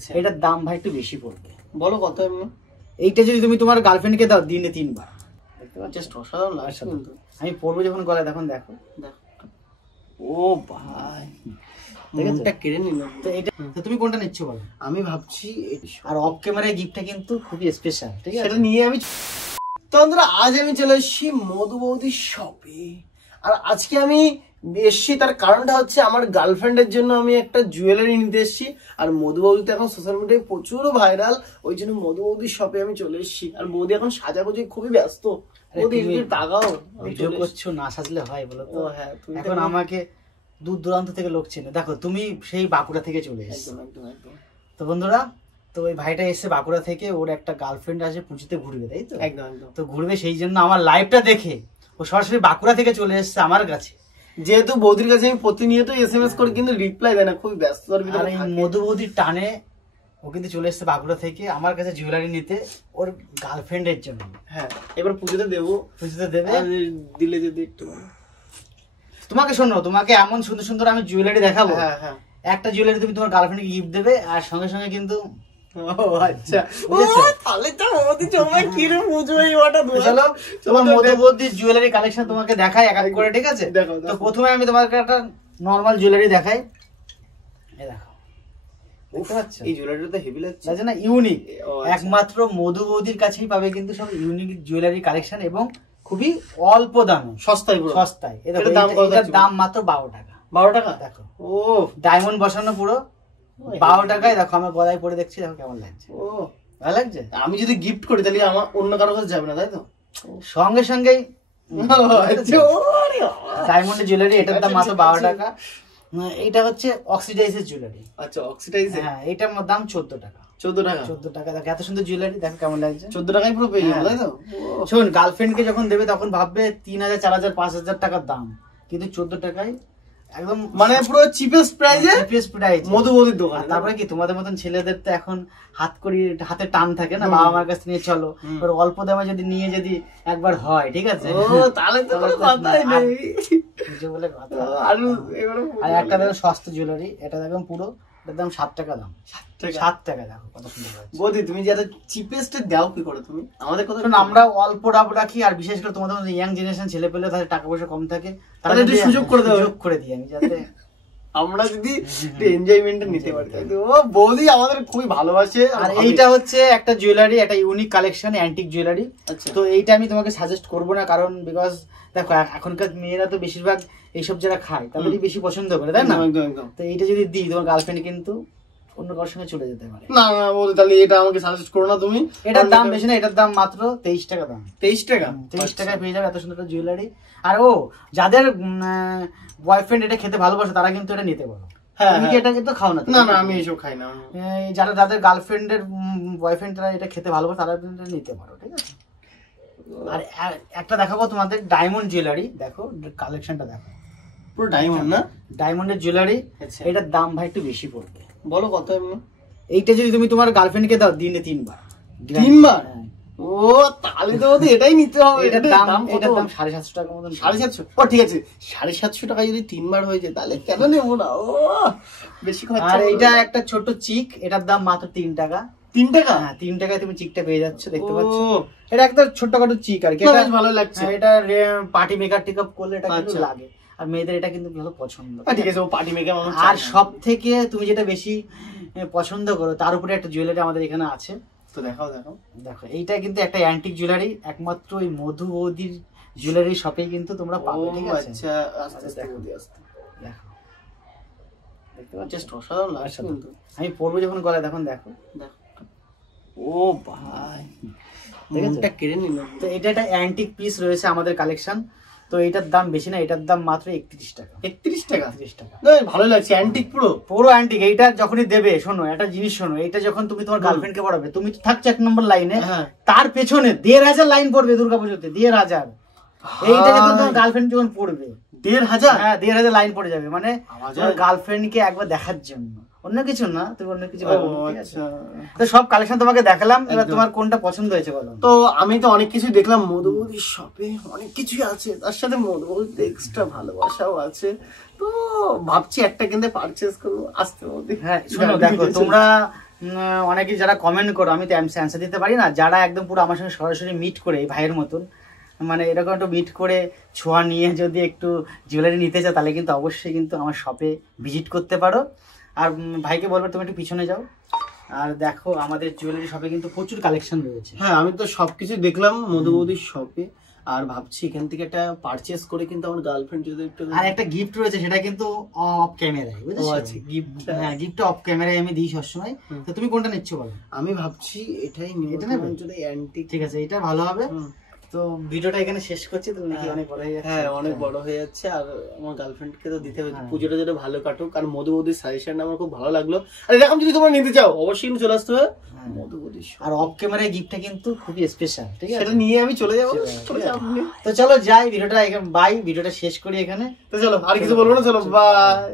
আচ্ছা এটার দাম ভাই একটু বেশি পড়বে। বলো কত এমনি? এইটা যদি তুমি তোমার গার্লফ্রেন্ডকে দাও দিনে 3 বার, দেখতে পাচ্ছ জাস্ট অসাধারণ লাগছে কিন্তু। আমি পরবো যখন গলায় তখন দেখো। ও ভাই মনটা কেড়ে নিল। তো এটা তুমি কোনটা নিচ্ছ বলো? আমি ভাবছি আর অফ ক্যামেরায় গিফটটা কিন্তু খুবই স্পেশাল, ঠিক আছে? সেটা নিয়ে আমি তো বন্ধুরা আজ আমি চলে এসেছি মধু বৌদির শপে। আর আজকে আমি এসেছি তার কারণটা হচ্ছে আমার গার্লফ্রেন্ডের জন্য আমি একটা জুয়েলারি নিতে এসেছি। আর মধু বৌদি তো এখন সোশ্যাল মিডিয়ায় প্রচুর ভাইরাল, ওই জন্য মধু বৌদির শপে আমি চলে এসেছি। আর বৌদি এখন সাজাগুজি খুবই ব্যস্ত। বৌদি একটু তাকাও, ভিডিও করছো, না সাজলে হয় বলো তো? হ্যাঁ এখন আমাকে দূর দূরান্ত থেকে লোক চেনে, দেখো তুমি সেই বাঁকুড়া থেকে চলে এসেছো। একদম একদম। তো বন্ধুরা, তো ওই ভাইটা এসে বাঁকুড়া থেকে, ওর একটা গার্লফ্রেন্ড আছে, পুঁজিতে ঘুরবে, তাই তো? একদম একদম। তো ঘুরবে, সেই জন্য আমার লাইভটা দেখে ও সরাসরি বাঁকুড়া থেকে চলে এসেছে আমার কাছে। যেহেতু বৌদির কাছে আমি প্রতিনিয়ত SMS করি কিন্তু রিপ্লাই দেয় না, খুবই ব্যস্ত। আর এই মধু বৌদির টানে ও কিন্তু চলে এসেছে বাঁকুড়া থেকে আমার কাছে জুয়েলারি নিতে ওর গার্লফ্রেন্ডের জন্য। হ্যাঁ এবার পুজোতে দেবো, পুজোতে দেবে, দিলে যদি একটু। তোমাকে শোনো, তোমাকে এমন সুন্দর সুন্দর আমি জুয়েলারি দেখাবো। হ্যাঁ হ্যাঁ, একটা জুয়েলারি তুমি তোমার গার্লফ্রেন্ডকে গিফট দেবে, আর সঙ্গে সঙ্গে কিন্তু আচ্ছা তাহলে তো মধু চমক কি রে বুঝবে ওটা। চলো তোমার মধু বৌদির জুয়েলারি কালেকশন তোমাকে দেখাই এক এক করে, ঠিক আছে? তো প্রথমে আমি তোমাকে একটা নরমাল জুয়েলারি দেখাই। এই দেখো, দেখতে পাচ্ছ এই জুয়েলারিটা তো হেভি লাগছে না? ইউনিক, একমাত্র মধু বৌদির কাছেই পাবে কিন্তু সব ইউনিক জুয়েলারি কালেকশন, এবং খুবই অল্প দামে, সস্তায়, পুরো সস্তায়। এটার দাম মাত্র 12 টাকা। 12 টাকা? দেখো, ও ডায়মন্ড বসানো পুরো 12 টাকায়। দেখো আমার গলায় পরে দেখছি, দেখো কেমন লাগছে। ও ভালো লাগছে? আমি যদি গিফট করি তাহলে আমার অন্য কারো কাছে যাবে না, তাই তো? সঙ্গে সঙ্গেই ডায়মন্ডের জুয়েলারি, এটার দাম মাত্র 12 টাকা। এটা হচ্ছে অক্সিডাইজের জুয়েলারি। আচ্ছা অক্সিডাইজ। হ্যাঁ, এটার দাম 14 টাকা। 14 টাকা? 14 টাকা। দেখো এত সুন্দর জুয়েলারি, দেখো কেমন লাগছে। 14 টাকায় পুরো পেয়ে যাবে, তাই তো? শোন, গার্লফ্রেন্ডকে যখন দেবে তখন ভাববে 3000, 4000, 5000 টাকার দাম, কিন্তু 14 টাকায় একদম মানে পুরো চিপেস্ট প্রাইসে, চিপেস্ট প্রাইস মধু বৌদির দোকান। তারপরে কি তোমাদের মতন ছেলেদের তো এখন হাতে টান থাকে না, বাবা মার কাছে নিয়ে চলো, এবার অল্প দামে যদি নিয়ে যদি একবার হয়, ঠিক আছে? ও তাহলে তো কোনো কথাই নেই বলে কথা। আর একটা দেখো সস্তা জুয়েলারি, এটা দেখো পুরো, এটার দাম 7 টাকা দাম। 7 টাকা। দেখো কত সুন্দর লাগছে। বৌদি তুমি যে এত চিপেস্ট দাও কি করে তুমি আমাদের কথা? আমরা অল্প দাম রাখি, আর বিশেষ করে তোমাদের মতো ইয়াং জেনারেশন ছেলে পেলে তাদের টাকা পয়সা কম থাকে, তাদের একটু সুযোগ করে দিই আমি, যাতে আমরা যদি এনজয়মেন্টটা নিতে পারি। ও বৌদি আমাদের খুবই ভালোবাসে। আর এইটা হচ্ছে একটা জুয়েলারি, একটা ইউনিক কালেকশন, অ্যান্টিক জুয়েলারি। তো এইটা আমি তোমাকে সাজেস্ট করবো না, কারণ বিকজ দেখো এখনকার মেয়েরা তো বেশিরভাগ এইসব যারা খায় তাদেরই বেশি পছন্দ করে, তাই না? তো এইটা যদি দিই তোমার গার্লফ্রেন্ড কিন্তু অন্য কারোর সঙ্গে চলে যেতে পারে। না না বৌদি, তাহলে এটা আমাকে সাজেস্ট করো না তুমি। এটার দাম বেশি না, এটার দাম মাত্র 23 টাকা দাম। 23 টাকা? 23 টাকায় পেয়ে যাবে এত সুন্দর একটা জুয়েলারি। আর যাদের বয়ফ্রেন্ড এটা খেতে ভালোবাসে তারা কিন্তু এটা নিতে পারো। তুমি কি এটা কিন্তু খাও না? না না, আমি এসব খাই না। যাদের গার্লফ্রেন্ডের বয়ফ্রেন্ড তারা এটা খেতে ভালোবাসে তারা কিন্তু নিতে পারো, ঠিক আছে? আর একটা দেখাবো তোমাদের ডায়মন্ড জুয়েলারি, দেখো কালেকশনটা দেখো, পুরো ডায়মন্ড না? ডায়মন্ডের জুয়েলারি। এটার দাম ভাই একটু বেশি পড়বে। বলো কত এমনি? এইটা যদি তুমি তোমার গার্লফ্রেন্ডকে দাও দিনে 3 বার। 3 বার? ও তাহলে তো এটাই নিতে হবে। এটার দাম 750 টাকার মতন। 750? ও ঠিক আছে, 750 টাকা যদি 3 বার হয়ে যায় তাহলে কেন নেবো না? ও বেশি খরচা। আর এইটা একটা ছোট চিক, এটার দাম মাত্র 3 টাকা। 3 টাকা? হ্যাঁ, 3 টাকায় তুমি চিকটা পেয়ে যাচ্ছ, দেখতে পাচ্ছ? এটা একটা ছোটখাটো চিক আর কি, এটা ভালো লাগছে। এটা পার্টি মেকআপ টিকআপ করলে এটা কিন্তু লাগে, আর মেয়েদের এটা কিন্তু ভালো পছন্দ। ঠিক আছে, ও পার্টি মেকআপ। আর সব থেকে তুমি যেটা বেশি পছন্দ করো তার উপরে একটা জুয়েলারি আমাদের এখানে আছে। তো দেখাও। দেখো এইটা কিন্তু একটা অ্যান্টিক জুয়েলারি, একমাত্র ওই মধু বৌদির জুয়েলারি শপেই কিন্তু তোমরা পাবে, ঠিক আছে? আচ্ছা আস্তে আস্তে দেখো। দেখতে পাচ্ছ? জাস্ট অসাধারণ লাগছে কিন্তু। আমি পরবো যখন গলায় তখন দেখো। ও ভাই মনটা কেড়ে নিল। তো এটা একটা অ্যান্টিক পিস রয়েছে আমাদের কালেকশন। তো এটার দাম বেশি না, এটার দাম মাত্র 31 টাকা। 31 টাকা? 30 টাকা। ভালো লাগছে, অ্যান্টিক, পুরো অ্যান্টিক। এইটা যখনই দেবে, শোনো একটা জিনিস শোনো, এটা যখন তুমি তোমার গার্লফ্রেন্ডকে পড়াবে, তুমি তো থাকছো 1 নম্বর লাইনে, তার পেছনে 1500 লাইন পড়বে দুর্গাপুজোতে, 1500। এইটা যখন তোমার গার্লফ্রেন্ড যখন পড়বে 1500? হ্যাঁ, 1500 লাইন পড়ে যাবে, মানে তোমার গার্লফ্রেন্ডকে একবার দেখার জন্য, অন্য কিছু না, তুমি অন্য কিছু ভাবো, ঠিক আছে? তো সব কালেকশন তোমাকে দেখালাম, এবার তোমার কোনটা পছন্দ হয়েছে বলো? তো আমি তো অনেক কিছু দেখলাম মধু বৌদির শপে, অনেক কিছুই আছে, তার সাথে মধু বৌদির এক্সট্রা ভালোবাসাও আছে। তো ভাবছি একটা কিনতে পারচেজ করবো আসতে বৌদি। হ্যাঁ শোনো, দেখো তোমরা অনেকে যারা কমেন্ট করো, আমি তো অ্যান্সার দিতে পারি না, যারা একদম পুরো আমার সঙ্গে সরাসরি মিট করে এই ভাইয়ের মতন, মানে এরকম একটু মিট করে ছোঁয়া নিয়ে যদি একটু জুয়েলারি নিতে চাও তাহলে কিন্তু অবশ্যই কিন্তু আমার শপে ভিজিট করতে পারো। আর ভাইকে বলবো তুমি একটু পিছনে যাও, আর দেখো আমাদের জুয়েলারি শপে কিন্তু প্রচুর কালেকশন রয়েছে। হ্যাঁ, আমি তো সবকিছু দেখলাম মধু বৌদির শপে, আর ভাবছি এখান থেকে একটা পারচেজ করে কিন্তু আমার গার্লফ্রেন্ড যদি একটু, আর একটা গিফট রয়েছে সেটা কিন্তু অফ ক্যামেরায়, বুঝেছো? আচ্ছা, গিফট। হ্যাঁ, গিফটটা অফ ক্যামেরায় আমি দিই সবসময়। তো তুমি কোনটা নিচ্ছ বলো? আমি ভাবছি এটাই নিব, এটা নেবে? যদি অ্যান্টিক। ঠিক আছে, এটা ভালো হবে। তো ভিডিওটা এখানে শেষ করছি, তো নাকি অনেক বড় হয়ে যাচ্ছে। হ্যাঁ, অনেক বড় হয়ে যাচ্ছে, আর আমার গার্লফ্রেন্ডকে তো দিতে হবে, পুজোটা যেটা ভালো কাটুক। আর মধু বৌদির সাজেশনটা আমার খুব ভালো লাগলো। আর এরকম যদি তোমরা নিতে চাও অবশ্যই কিন্তু চলে আসতে হবে মধু বৌদির শপ। আর অফ ক্যামেরায় গিফটটা কিন্তু খুবই স্পেশাল, ঠিক আছে? সেটা নিয়ে আমি চলে যাবো। তো চলো যাই, ভিডিওটা বাই, ভিডিওটা শেষ করি এখানে। তো চলো, আর কিছু বলবো না, চলো বাই।